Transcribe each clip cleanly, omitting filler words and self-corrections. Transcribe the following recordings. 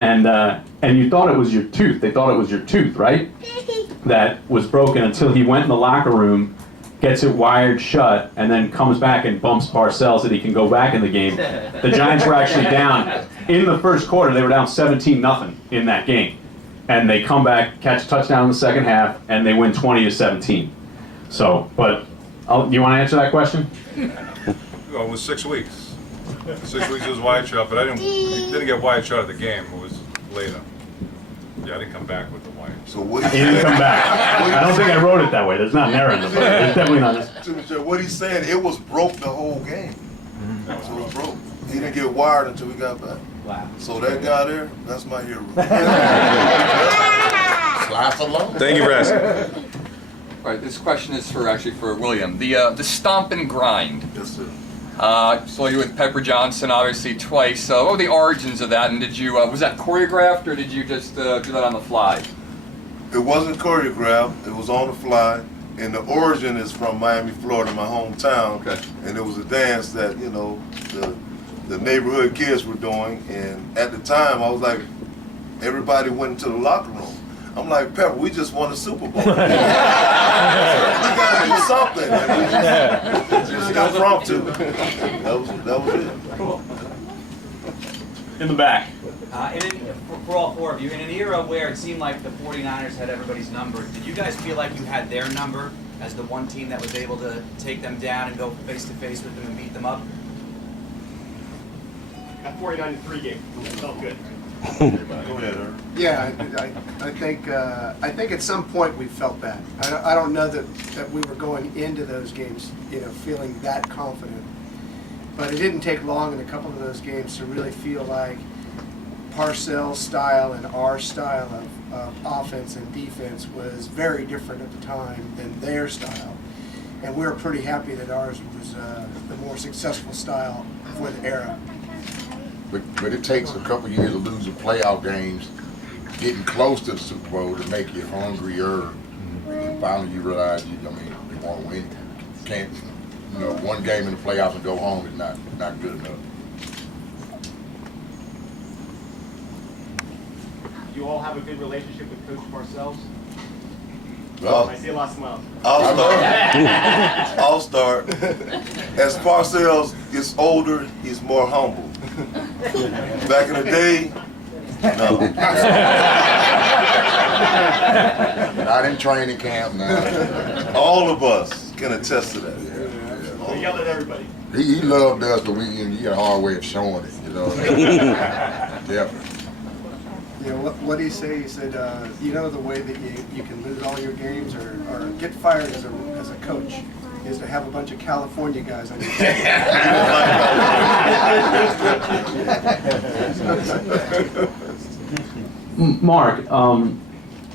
and you thought it was your tooth. They thought it was your tooth, right? That was broken until he went in the locker room, gets it wired shut, and then comes back and bumps Parcells that he can go back in the game. The Giants were actually down in the first quarter. They were down 17-0 in that game, and they come back, catch a touchdown in the second half, and they win 20-17. So, but you want to answer that question? Well, it was 6 weeks. 6 weeks was wide shut, but he didn't get wide shut at the game. It was later. Yeah, I didn't come back with the wire. So what He didn't come back. I don't think I wrote it that way. There's not an error in the book. There's definitely not. What he's saying, it was broke the whole game. So it was broke. He didn't get wired until we got back. Wow. So that guy there, that's my hero. Slice alone. Thank you for asking. All right, this question is for William. The stomp and grind. Yes, sir. Saw you with Pepper Johnson, obviously twice. What were the origins of that? And did you was that choreographed or did you just do that on the fly? It wasn't choreographed. It was on the fly. And the origin is from Miami, Florida, my hometown. Okay. And it was a dance that, the neighborhood kids were doing. And at the time, I was like, everybody went into the locker room. I'm like, Pepper, we just won the Super Bowl. We gotta do something. And we just got prompted. That was it. Cool. In the back. For all four of you, in an era where it seemed like the 49ers had everybody's number, did you guys feel like you had their number as the one team that was able to take them down and go face-to-face with them and beat them up? That 49-3 game felt good. Go ahead, Ern. Yeah, I think at some point we felt that. I don't know that we were going into those games, feeling that confident. But it didn't take long in a couple of those games to really feel like Parcells' style and our style of offense and defense was very different at the time than their style. And we were pretty happy that ours was the more successful style for the era. But it takes a couple years of losing playoff games, getting close to the Super Bowl to make you hungrier. And finally you realize you want to win. You can't, one game in the playoffs and go home is not good enough. You all have a good relationship with Coach Parcells? Well, I see a lot of smiles. I'll start. As Parcells gets older, he's more humble. Back in the day, no. Not in training camp now. All of us can attest to that. We yelled at everybody. He loved us, but he got a hard way of showing it, Definitely. What did he say? He said, the way that you can lose all your games or get fired as a coach is to have a bunch of California guys on your team. Mark,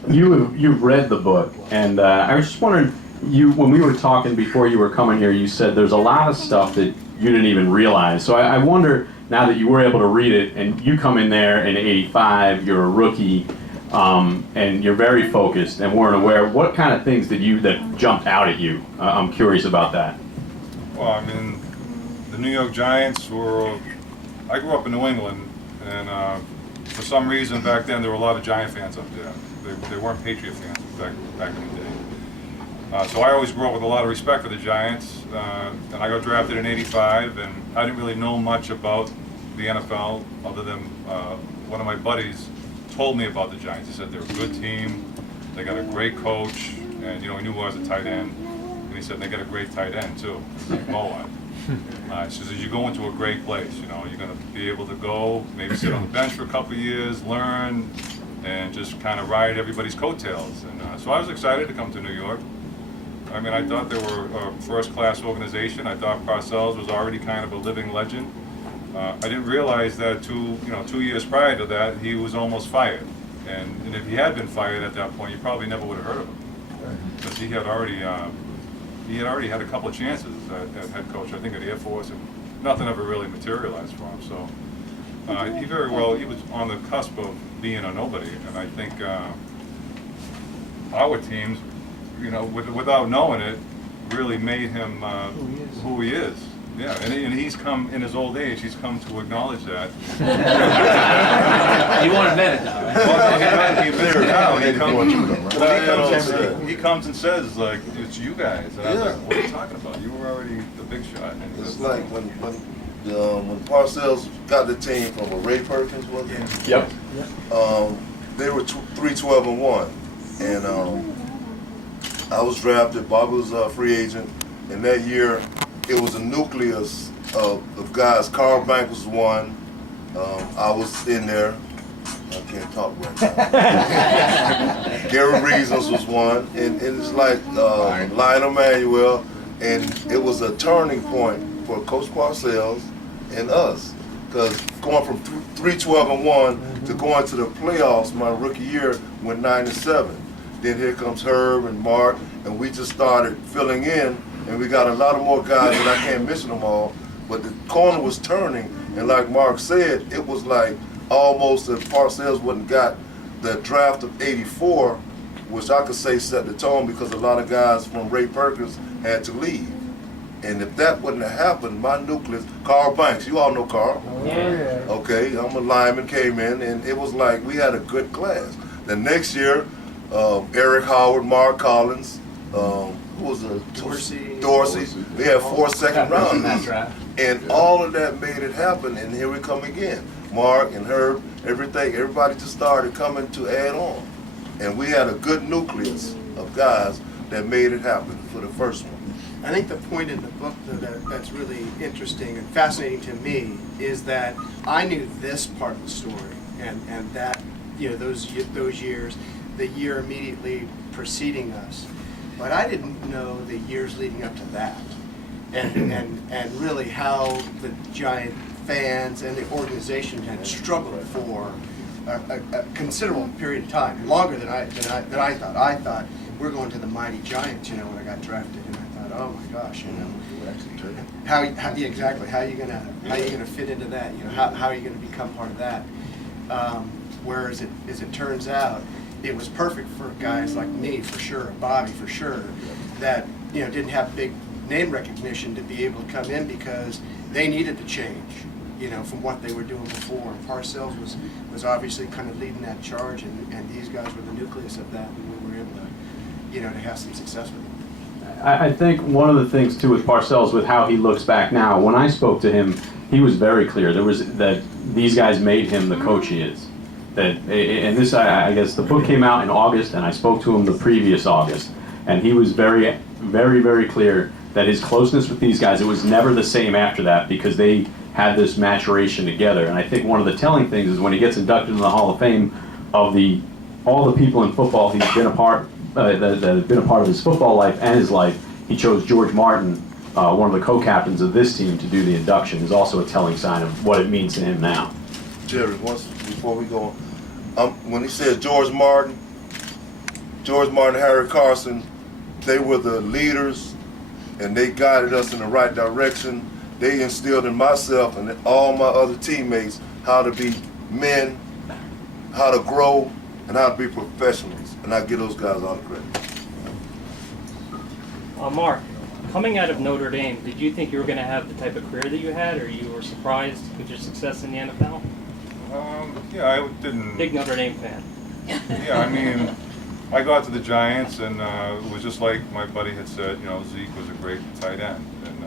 you've read the book, and I was just wondering, when we were talking before you were coming here, you said there's a lot of stuff that you didn't even realize. So I wonder, now that you were able to read it, and you come in there in '85, you're a rookie, and you're very focused and weren't aware, what kind of things that jumped out at you? I'm curious about that. Well, the New York Giants I grew up in New England, and for some reason back then there were a lot of Giant fans up there. They weren't Patriot fans back in the day. So I always grew up with a lot of respect for the Giants, and I got drafted in '85, and I didn't really know much about the NFL other than one of my buddies told me about the Giants. He said they're a good team, they got a great coach, and he knew I was a tight end, and he said they got a great tight end too, like Moab. He says as you go into a great place, you're going to be able to go, maybe sit on the bench for a couple of years, learn, and just kind of ride everybody's coattails. And so I was excited to come to New York. I thought they were a first-class organization. I thought Parcells was already kind of a living legend. I didn't realize that 2 years prior to that, he was almost fired. And if he had been fired at that point, you probably never would have heard of him, because he had already had a couple of chances at head coach. I think at Air Force, and nothing ever really materialized for him. So he was on the cusp of being a nobody. And I think our teams, without knowing it, really made him who he is. Yeah, and he's come, in his old age, he's come to acknowledge that. You won't admit it though, right? Well, he admits it now. Right. He comes and says, like, it's you guys. And I was Yeah. like, what are you talking about? You were already the big shot. And he It's goes, like when Parcells got the team from a Ray Perkins, was it? Yep. They were 3-12-1, and I was drafted. Bobby was a free agent, and that year it was a nucleus of guys. Carl Banks was one. I was in there. I can't talk right now. Gary Reasons was one, and it's like Lionel Manuel, and it was a turning point for Coach Parcells and us, because going from 3-12-1 to going to the playoffs my rookie year went 9-7. Then here comes Herb and Mark, and we just started filling in, and we got a lot of more guys, and I can't mention them all, but the corner was turning, and like Mark said, it was like almost if Parcells wouldn't got the draft of '84, which I could say set the tone because a lot of guys from Ray Perkins had to leave. And if that wouldn't have happened, my nucleus, Carl Banks, you all know Carl. Okay, I'm a lineman, came in, and it was like we had a good class. The next year, Eric Howard, Mark Collins, who was a Dorsey. We had 4 second rounders. And all of that made it happen, and here we come again. Mark and Herb, everybody just started coming to add on. And we had a good nucleus of guys that made it happen for the first one. I think the point in the book that's really interesting and fascinating to me is that I knew this part of the story, and that, you know, those years, the year immediately preceding us, but I didn't know the years leading up to that, and really how the Giant fans and the organization had struggled for a considerable period of time, longer than I thought. I thought we're going to the mighty Giants, you know, when I got drafted, and I thought, oh my gosh, you know, how yeah, exactly, how are you gonna fit into that? You know, how are you gonna become part of that? Whereas as it turns out, it was perfect for guys like me, for sure, Bobby, for sure, that, you know, didn't have big name recognition to be able to come in because they needed to change, you know, from what they were doing before. And Parcells was obviously kind of leading that charge, and these guys were the nucleus of that, and we were able to, you know, to have some success with them. I think one of the things too with Parcells, with how he looks back now, when I spoke to him, he was very clear. There was that these guys made him the coach he is. That, and this, I guess the book came out in August, and I spoke to him the previous August, and he was very, very, very clear that his closeness with these guys, it was never the same after that because they had this maturation together. And I think one of the telling things is when he gets inducted into the Hall of Fame, of all the people in football he's been a part that have been a part of his football life and his life, he chose George Martin, one of the co-captains of this team, to do the induction. Is also a telling sign of what it means to him now. Jerry, once before we go on, when he said George Martin, Harry Carson, they were the leaders, and they guided us in the right direction. They instilled in myself and all my other teammates how to be men, how to grow, and how to be professionals. And I give those guys all the credit. Mark, coming out of Notre Dame, did you think you were going to have the type of career that you had, or you were surprised with your success in the NFL? Yeah, I didn't. Big Notre Dame fan. Yeah, I mean, I got to the Giants, and it was just like my buddy had said. You know, Zeke was a great tight end, and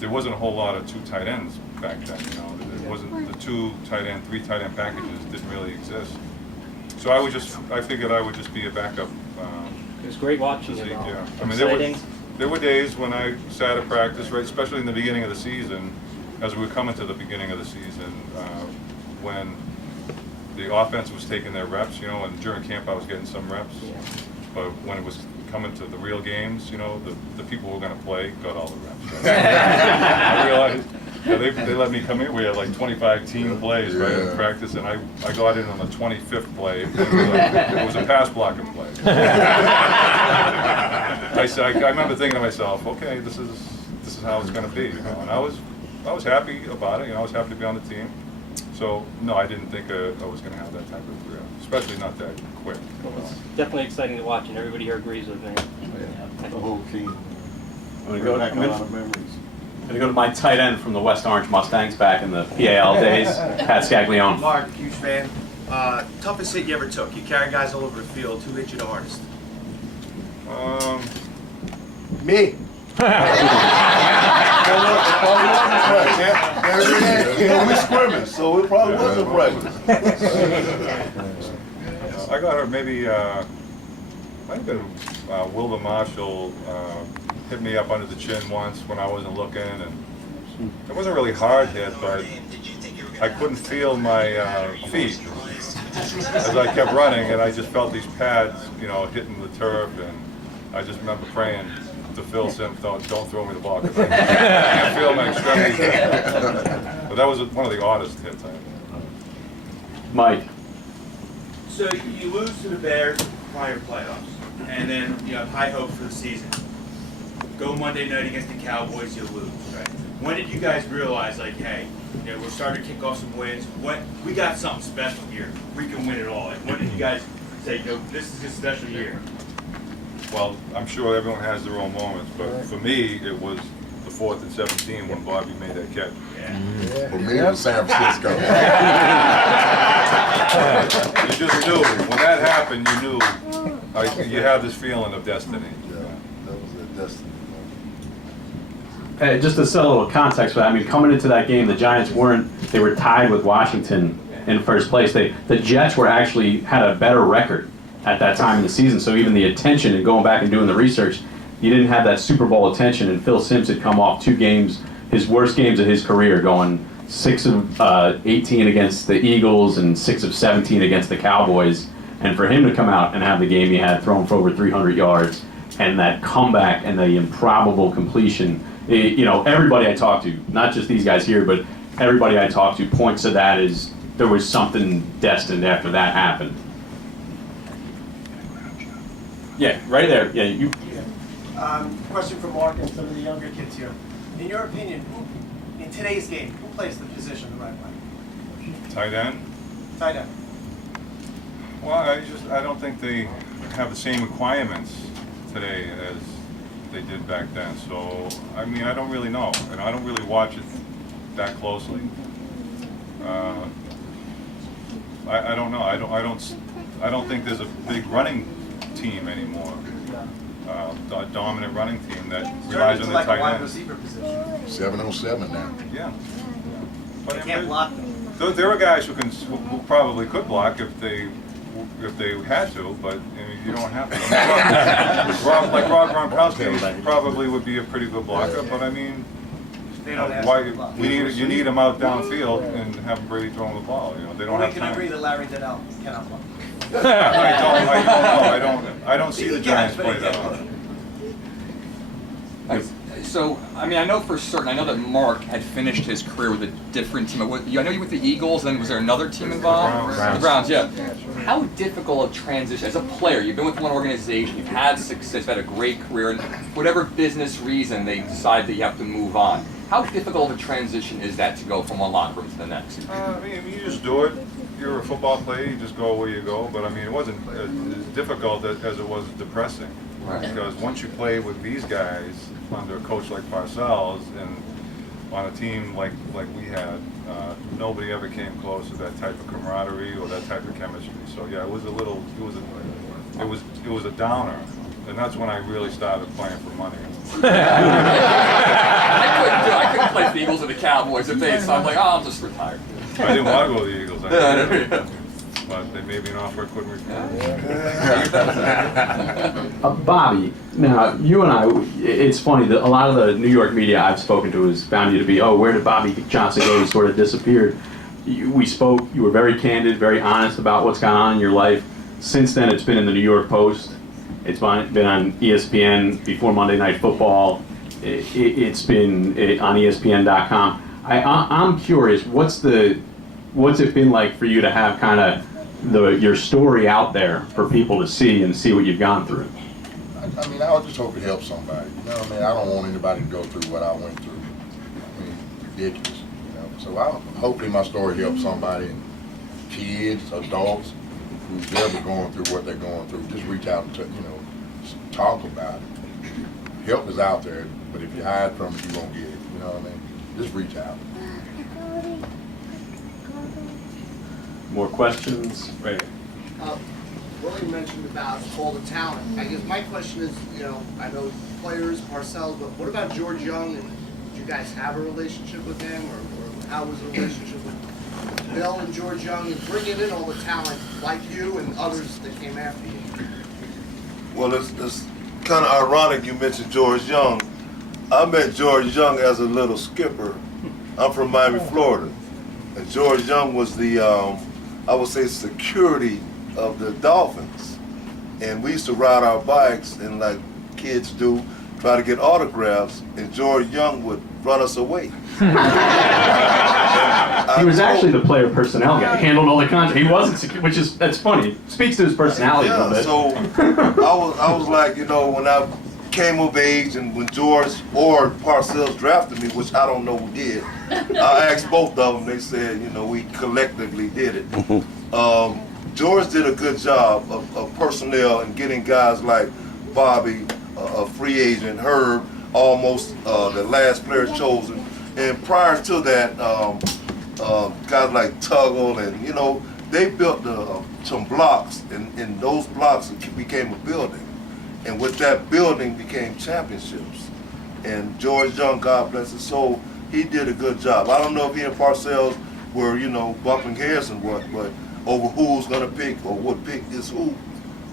there wasn't a whole lot of 2 tight ends back then. You know, there wasn't the 2 tight end, 3 tight end packages didn't really exist. So I figured I would just be a backup. It was great watching Zeke, it all. yeah. I mean, Exciting. there were days when I sat at practice, right, especially in the beginning of the season, as we were coming to the beginning of the season, when the offense was taking their reps, you know, and during camp I was getting some reps. Yeah. But when it was coming to the real games, you know, the people who were going to play got all the reps. I realized, yeah, they let me come in. We had like 25 team plays right in practice, and I got in on the 25th play. It was a pass blocking play. I remember thinking to myself, okay, this is how it's going to be, you know. And I was happy about it. You know, I was happy to be on the team. So no, I didn't think I was going to have that type of career, especially not that quick. Well, it's definitely exciting to watch, and everybody here agrees with me. The whole team. I'm Bring back a lot of memories. Gonna go to my tight end from the West Orange Mustangs back in the PAL days, Pat Scaglione. Mark, huge fan. Toughest hit you ever took? You carry guys all over the field. Who hit you the hardest? Me. We scrimmaged, so it probably was a practice. I got her maybe, might have been Wilbur Marshall hit me up under the chin once when I wasn't looking, and it wasn't really hard hit, but I couldn't feel my feet as I kept running, and I just felt these pads, hitting the turf, and I just remember praying to Phil Simms, don't throw me the ball, because I can't feel my extremities. But that was one of the oddest hits I had. Mike. So you lose to the Bears prior playoffs, and then you have high hopes for the season. Go Monday night against the Cowboys, you lose. Right? When did you guys realize, like, hey, we're starting to kick off some wins? We got something special here. We can win it all. Like, when did you guys say, no, this is a special year? Well, I'm sure everyone has their own moments, but for me, it was the 4th and 17 when Bobby made that catch. For me, it was San Francisco. You just knew. When that happened, you knew. You had this feeling of destiny. Yeah, that was a destiny. Just to set a little context for that, I mean, coming into that game, the Giants they were tied with Washington in first place. The Jets had a better record at that time in the season, so even the attention and going back and doing the research, you didn't have that Super Bowl attention, and Phil Simms had come off 2 games, his worst games of his career, going 6 of 18 against the Eagles and 6 of 17 against the Cowboys, and for him to come out and have the game he had, thrown for over 300 yards, and that comeback and the improbable completion, everybody I talk to, not just these guys here, but everybody I talk to points to that as there was something destined after that happened. Yeah, right there. Yeah, you. Question for Mark and some of the younger kids here. In your opinion, in today's game, who plays the position the right way? Tight end? Tight end. Well, I don't think they have the same requirements today as they did back then. So, I mean, I don't really know, and I don't really watch it that closely. I don't know. I don't think there's a big running team anymore. A dominant running team that relies on the like a tight wide end. receiver position. 707 now. Yeah. They can't block them. There are guys who probably could block if they had to, but I mean, you don't have to. Like Rob Gronkowski probably would be a pretty good blocker, but I mean, They don't have why to block. you need them out downfield and have Brady throwing the ball. They don't Well, we have can time. agree that Larry Donnell cannot block. I don't see the Giants play that often. So, I mean, I know for certain, I know that Mark had finished his career with a different team. I know you were with the Eagles, and was there another team involved? The Browns, yeah. How difficult a transition, as a player, you've been with one organization, you've had success, you've had a great career, and for whatever business reason, they decide that you have to move on. How difficult of a transition is that to go from one locker room to the next? I mean, you just do it. You're a football player, you just go where you go, but I mean, it wasn't as difficult as it was depressing. Right. Because once you play with these guys, under a coach like Parcells, and on a team like we had, nobody ever came close to that type of camaraderie or that type of chemistry. So yeah, it was a downer, and that's when I really started playing for money. I couldn't play for the Eagles or the Cowboys if they, so I'm like, oh, I'll just retire. I didn't want to go to the Eagles, but they made me an offer I couldn't refuse. Bobby, now you and I, it's funny that a lot of the New York media I've spoken to has found you to be, where did Bobby Johnson go? He sort of disappeared. We spoke, you were very candid, very honest about what's gone on in your life. Since then, it's been in the New York Post. It's been on ESPN before Monday Night Football. It's been on ESPN.com. I'm curious, what's it been like for you to have kind of your story out there for people to see and see what you've gone through? I mean, I just hope it helps somebody. You know what I mean? I don't want anybody to go through what I went through. I mean, ridiculous. So hopefully my story helps somebody, kids, adults, who's ever going through what they're going through. Just reach out and talk about it. Help is out there, but if you hide from it, you won't get it. You know what I mean? Just reach out. More questions? Right. Willie mentioned about all the talent. I guess my question is, I know players, Parcells, but what about George Young? And did you guys have a relationship with him, or how was the relationship with Bill and George Young, and bringing in all the talent like you and others that came after you? Well, it's kind of ironic you mentioned George Young. I met George Young as a little skipper. I'm from Miami, Florida. And George Young was the, I would say, security of the Dolphins. And we used to ride our bikes and, like kids do, try to get autographs, and George Young would run us away. He was actually the player personnel guy. He handled all the contracts. He wasn't, that's funny. Speaks to his personality a little bit. So I was like, when I came of age and when George or Parcells drafted me, which I don't know who did, I asked both of them. They said, we collectively did it. George did a good job of personnel and getting guys like Bobby, a free agent, Herb, almost the last player chosen. And prior to that, guys like Tuggle and, they built some blocks, and those blocks became a building. And with that building became championships. And George Young, God bless his soul, he did a good job. I don't know if he and Parcells were, bumping heads and what, but over who's gonna pick or what pick is who.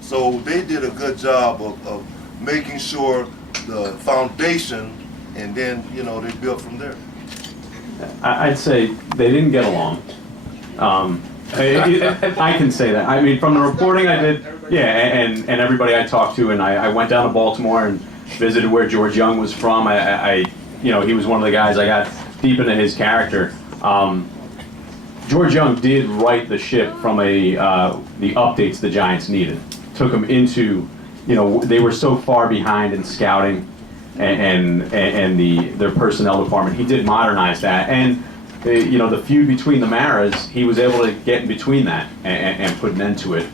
So they did a good job of making sure the foundation, and then, they built from there. I'd say they didn't get along. I can say that. I mean, from the reporting I did, yeah, and everybody I talked to, and I went down to Baltimore and visited where George Young was from. He was one of the guys I got deep into his character. George Young did right the ship from the updates the Giants needed. Took them into, they were so far behind in scouting and their personnel department. He did modernize that, and the feud between the Maras, he was able to get in between that and put an end to it.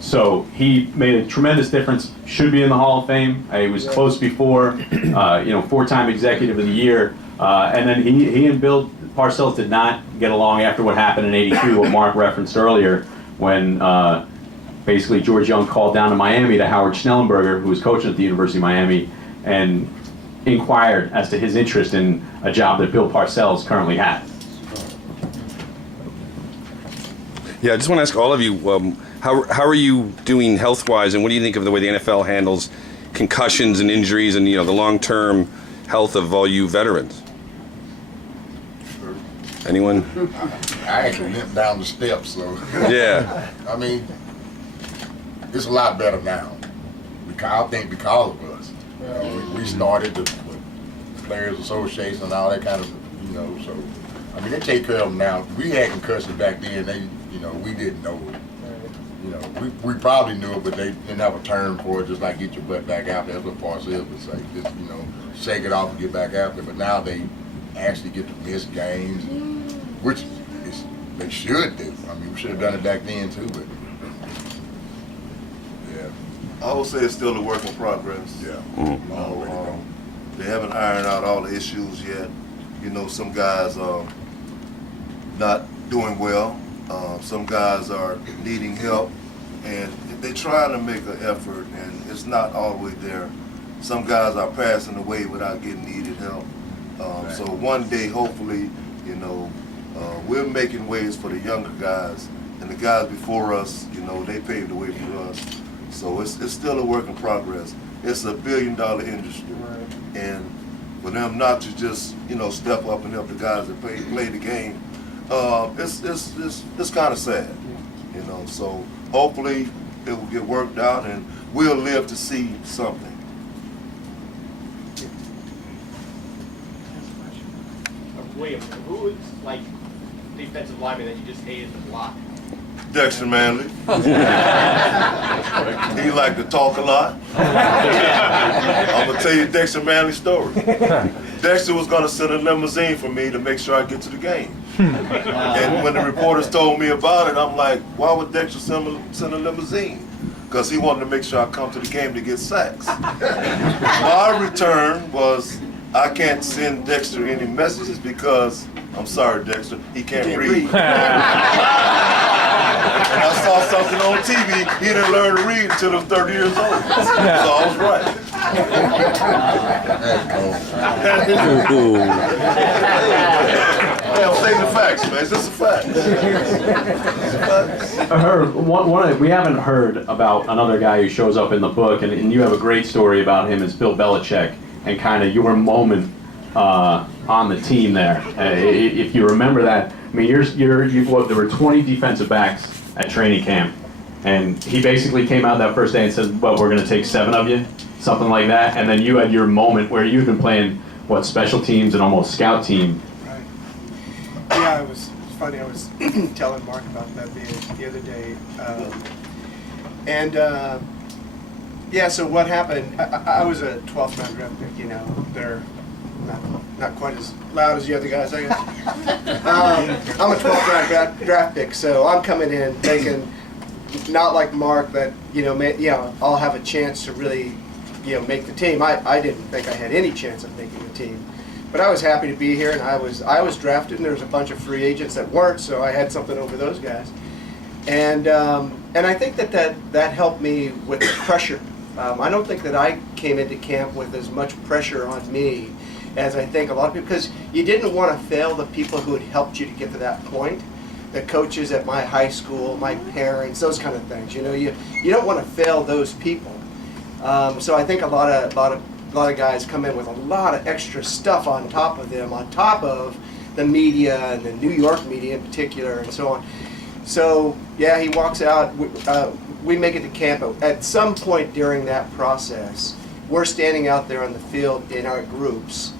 So he made a tremendous difference. Should be in the Hall of Fame. He was close before, 4-time Executive of the Year, and then he and Bill Parcells did not get along after what happened in '82, what Mark referenced earlier, when basically George Young called down to Miami to Howard Schnellenberger, who was coaching at the University of Miami, and inquired as to his interest in a job that Bill Parcells currently had. Yeah, I just want to ask all of you, how are you doing health-wise, and what do you think of the way the NFL handles concussions and injuries and the long-term health of all you veterans? Anyone? I actually limped down the steps, so. Yeah. I mean, it's a lot better now. I think because of us. We started the Players Association and all that kind of, so. I mean, they take care of them now. We had concussions back then. We didn't know it. We probably knew it, but they didn't have a term for it, just like get your butt back out there. That's what Parcells would say. Just, shake it off and get back out there. But now they actually get to miss games, which they should do. I mean, we should have done it back then too, but yeah. I would say it's still a work in progress. Yeah. They haven't ironed out all the issues yet. Some guys are not doing well. Some guys are needing help, and they're trying to make an effort, and it's not all the way there. Some guys are passing away without getting needed help. So one day, hopefully, we're making ways for the younger guys, and the guys before us, they paved the way for us. So it's still a work in progress. It's a $1 billion industry, and for them not to just step up and help the guys that play the game, it's kind of sad, So hopefully it will get worked out, and we'll live to see something. William, who is defensive lineman that you just hated to block? Dexter Manley. He liked to talk a lot. I'm gonna tell you Dexter Manley's story. Dexter was gonna send a limousine for me to make sure I get to the game. And when the reporters told me about it, I'm like, why would Dexter send a limousine? Because he wanted to make sure I come to the game to get sacks. My return was I can't send Dexter any messages because, I'm sorry, Dexter, he can't read. And I saw something on TV, he didn't learn to read until he was 30 years old. So I was right. Hey, I'm stating the facts, man. It's just a fact. I heard we haven't heard about another guy who shows up in the book, and you have a great story about him. It's Bill Belichick and kind of your moment on the team there. If you remember that, I mean, there were 20 defensive backs at training camp, and he basically came out that first day and said, "Well, we're going to take 7 of you," something like that. And then you had your moment where you'd been playing special teams and almost scout team. Right. Yeah, it was funny. I was telling Mark about that the other day, yeah. So what happened? I was a 12th round draft pick. You know, they're not quite as loud as the other guys, I guess. I'm a 12th round draft pick, so I'm coming in thinking, not like Mark, that I'll have a chance to really make the team. I didn't think I had any chance of making the team, but I was happy to be here, and I was drafted, and there was a bunch of free agents that weren't, so I had something over those guys, and I think that helped me with the pressure. I don't think that I came into camp with as much pressure on me as I think a lot of people, because you didn't want to fail the people who had helped you to get to that point. The coaches at my high school, my parents, those kind of things. You don't want to fail those people. So I think a lot of guys come in with a lot of extra stuff on top of them, on top of the media and the New York media in particular, and so on. So yeah, he walks out. We make it to camp. At some point during that process, we're standing out there on the field in our groups,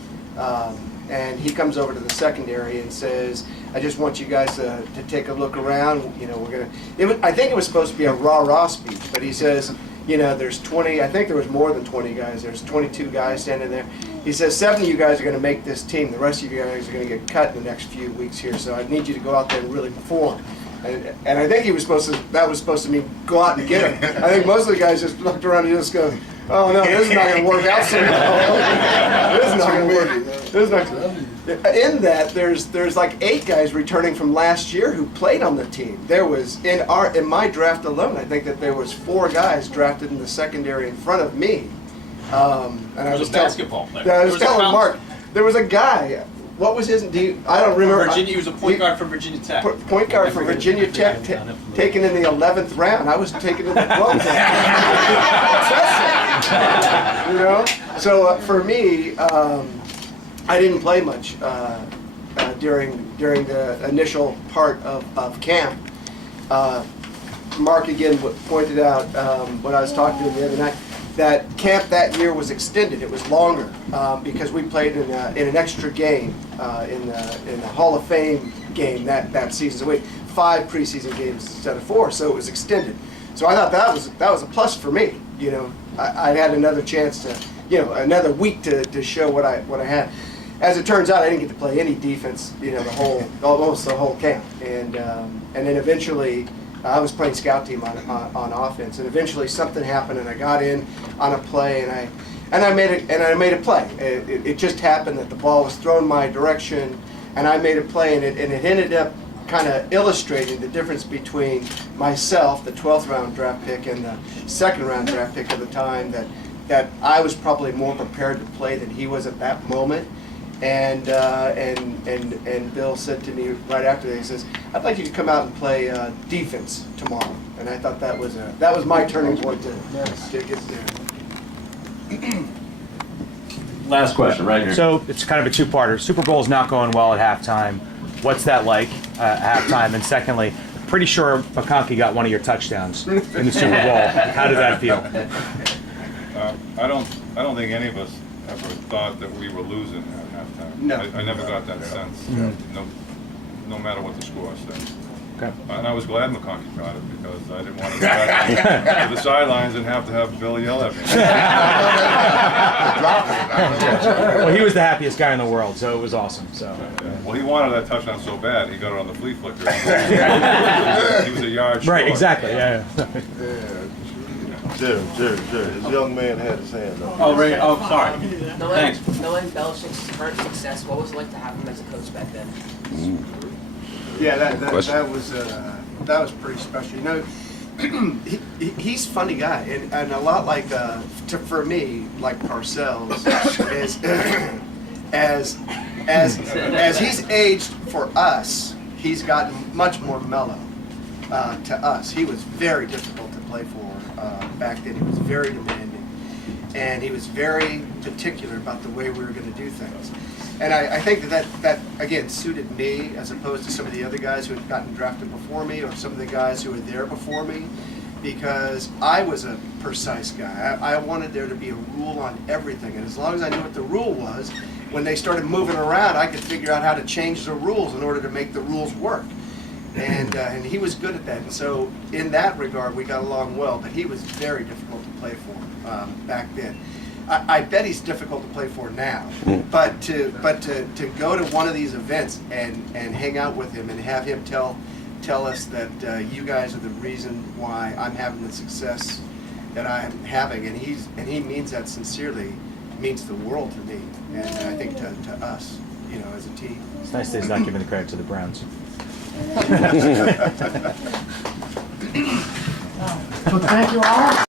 and he comes over to the secondary and says, "I just want you guys to take a look around. We're gonna." I think it was supposed to be a rah-rah speech, but he says, there's 20. I think there was more than 20 guys. There's 22 guys standing there. He says, 7 of you guys are going to make this team. The rest of you guys are going to get cut in the next few weeks here. So I need you to go out there and really perform. And I think that was supposed to mean go out and get him. I think most of the guys just looked around and just go, "Oh no, this is not going to work out so well. This is not going to work." In that, there's like 8 guys returning from last year who played on the team. There was in my draft alone, I think that there was 4 guys drafted in the secondary in front of me. And I was basketball player. I was telling Mark, there was a guy. What was his? I don't remember. Virginia, he was a point guard from Virginia Tech. Point guard from Virginia Tech, taken in the 11th round. I was taken in the 12th round. So for me, I didn't play much during the initial part of camp. Mark again pointed out when I was talking to him the other night that camp that year was extended. It was longer because we played in an extra game in the Hall of Fame game that season. So we had 5 preseason games instead of 4, so it was extended. So I thought that was a plus for me. I had another chance to, another week to show what I had. As it turns out, I didn't get to play any defense, almost the whole camp, and then eventually. I was playing scout team on offense, and eventually something happened, and I got in on a play, and I made a play. It just happened that the ball was thrown my direction, and I made a play, and it ended up kind of illustrating the difference between myself, the 12th round draft pick, and the 2nd round draft pick at the time. That I was probably more prepared to play than he was at that moment. And Bill said to me right after that, he says, "I'd like you to come out and play defense tomorrow." And I thought that was my turning point to get there. Last question, right here. So it's kind of a 2-parter. Super Bowl's not going well at halftime. What's that like at halftime? And secondly, pretty sure McConkey got one of your touchdowns in the Super Bowl. How did that feel? I don't think any of us ever thought that we were losing at halftime. No. I never got that sense. No matter what the score said. Okay. And I was glad McConkey got it because I didn't want to go back to the sidelines and have to have Bill yell at me. Well, he was the happiest guy in the world, so it was awesome. So. Well, he wanted that touchdown so bad, he got it on the flea flicker. He was a yard short. Right, exactly. Yeah. Jerry. This young man had his hand up. Oh, right. Oh, sorry. Thanks. Knowing Belichick's current success, what was it like to have him as a coach back then? Yeah, that Question? was pretty special. You know, he's a funny guy, and a lot like for me, like Parcells is as he's aged for us, he's gotten much more mellow to us. He was very difficult to play for back then. He was very demanding, and he was very particular about the way we were going to do things. And I think that again suited me as opposed to some of the other guys who had gotten drafted before me, or some of the guys who were there before me, because I was a precise guy. I wanted there to be a rule on everything, and as long as I knew what the rule was, when they started moving around, I could figure out how to change the rules in order to make the rules work. And he was good at that. And so in that regard, we got along well. But he was very difficult to play for back then. I bet he's difficult to play for now. But to go to one of these events and hang out with him and have him tell us that you guys are the reason why I'm having the success that I'm having, and he means that sincerely, means the world to me, and I think to us, you know, as a team. It's nice that he's not giving the credit to the Browns. So thank you all.